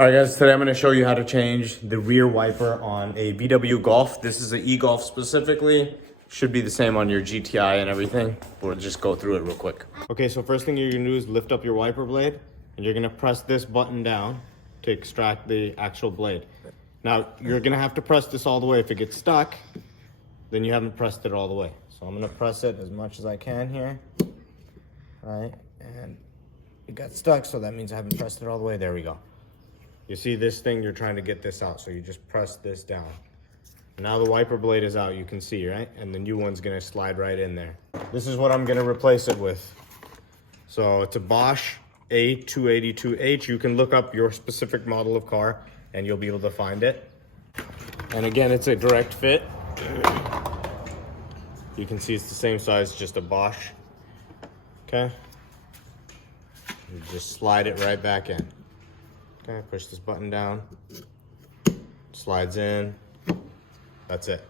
All right, guys, today I'm going to show you how to change the rear wiper on a VW Golf. This is an eGolf specifically. Should be the same on your GTI and everything. We'll just go through it real quick. Okay, so first thing you're going to do is lift up your wiper blade, and you're going to press this button down to extract the actual blade. Now, you're going to have to press this all the way. If it gets stuck, then you haven't pressed it all the way. So I'm going to press it as much as I can here. All right, and it got stuck, so that means I haven't pressed it all the way. There we go. You see this thing, you're trying to get this out, so you just press this down. Now the wiper blade is out, you can see, right? And the new one's gonna slide right in there. This is what I'm gonna replace it with. So it's a Bosch A 282H. You can look up your specific model of car and you'll be able to find it. And again, it's a direct fit. You can see it's the same size, just a Bosch. Okay? You just slide it right back in. Okay, push this button down, slides in, that's it.